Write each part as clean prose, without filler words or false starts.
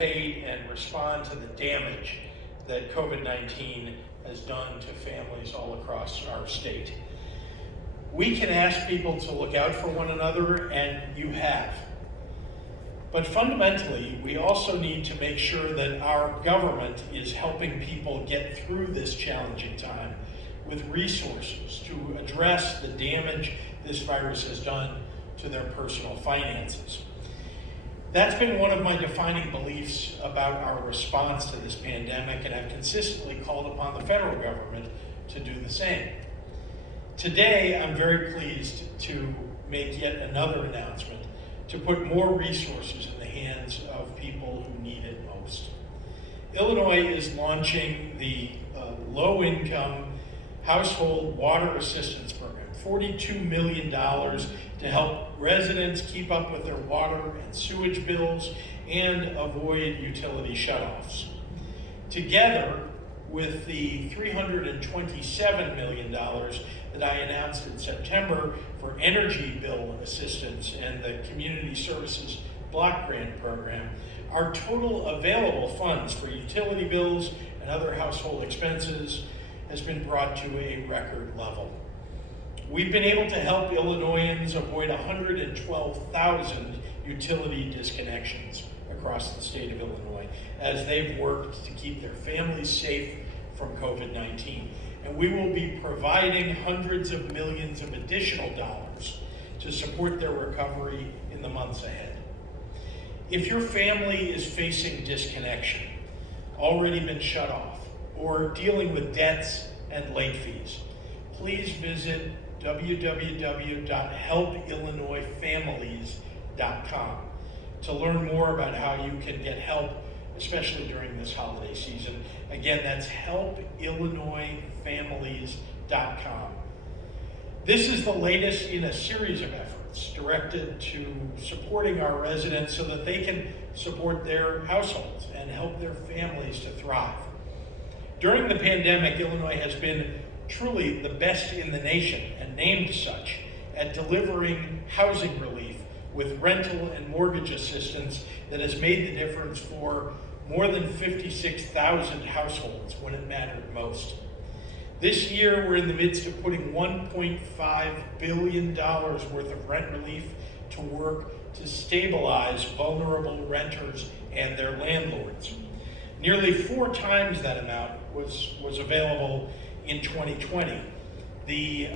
and respond to the damage that COVID-19 has done to families all across our state. We can ask people to look out for one another, and you have. But fundamentally, we also need to make sure that our government is helping people get through this challenging time with resources to address the damage this virus has done to their personal finances. That's been one of my defining beliefs about our response to this pandemic, and I've consistently called upon the federal government to do the same. Today, I'm very pleased to make yet another announcement to put more resources in the hands of people who need it most. Illinois is launching the low-income household water assistance program, $42 million to help residents keep up with their water and sewage bills and avoid utility shutoffs. Together with the $327 million that I announced in September for energy bill assistance and the Community Services Block Grant Program, our total available funds for utility bills and other household expenses has been brought to a record level. We've been able to help Illinoisans avoid 112,000 utility disconnections across the state of Illinois as they've worked to keep their families safe from COVID-19. And we will be providing hundreds of millions of additional dollars to support their recovery in the months ahead. If your family is facing disconnection, already been shut off, or dealing with debts and late fees, please visit www.helpillinoisfamilies.com to learn more about how you can get help, especially during this holiday season. Again, that's helpillinoisfamilies.com. This is the latest in a series of efforts directed to supporting our residents so that they can support their households and help their families to thrive. During the pandemic, Illinois has been truly the best in the nation, and named such, at delivering housing relief with rental and mortgage assistance that has made the difference for more than 56,000 households when it mattered most. This year, we're in the midst of putting $1.5 billion worth of rent relief to work to stabilize vulnerable renters and their landlords. Nearly 4 times that amount was available in 2020. The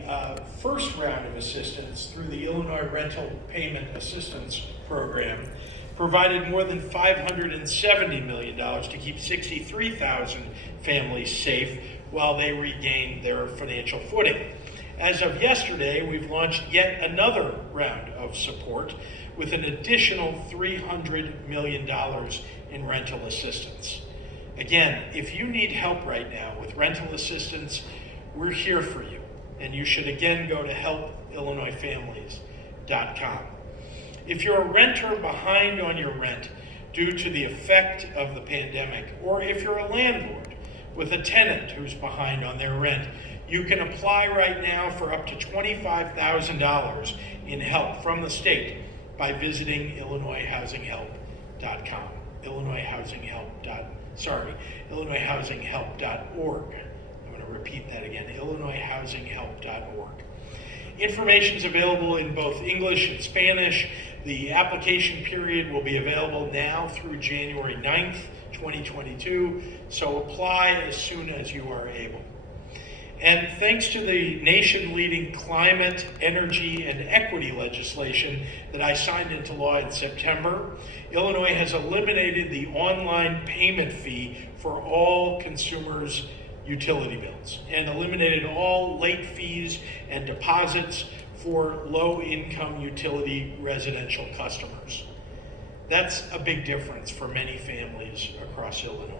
first round of assistance through the Illinois Rental Payment Assistance Program provided more than $570 million to keep 63,000 families safe while they regained their financial footing. As of yesterday, we've launched yet another round of support with an additional $300 million in rental assistance. Again, if you need help right now with rental assistance, we're here for you. And you should again go to helpillinoisfamilies.com. If you're a renter behind on your rent due to the effect of the pandemic, or if you're a landlord with a tenant who's behind on their rent, you can apply right now for up to $25,000 in help from the state by visiting illinoishousinghelp.com. illinoishousinghelp.org. I'm going to repeat that again, illinoishousinghelp.org. Information is available in both English and Spanish. The application period will be available now through January 9th, 2022, so apply as soon as you are able. And thanks to the nation-leading climate, energy, and equity legislation that I signed into law in September, Illinois has eliminated the online payment fee for all consumers' utility bills and eliminated all late fees and deposits for low-income utility residential customers. That's a big difference for many families across Illinois.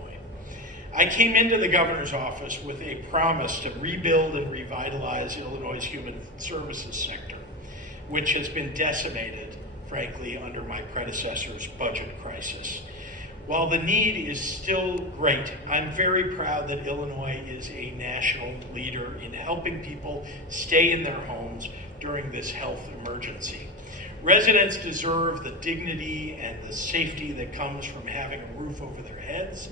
I came into the governor's office with a promise to rebuild and revitalize Illinois' human services sector, which has been decimated, frankly, under my predecessor's budget crisis. While the need is still great, I'm very proud that Illinois is a national leader in helping people stay in their homes during this health emergency. Residents deserve the dignity and the safety that comes from having a roof over their heads,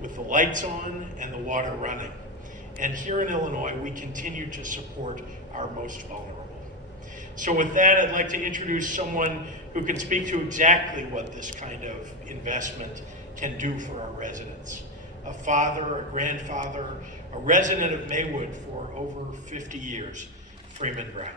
with the lights on and the water running. And here in Illinois, we continue to support our most vulnerable. So with that, I'd like to introduce someone who can speak to exactly what this kind of investment can do for our residents. A father, a grandfather, a resident of Maywood for over 50 years, Freeman Brown.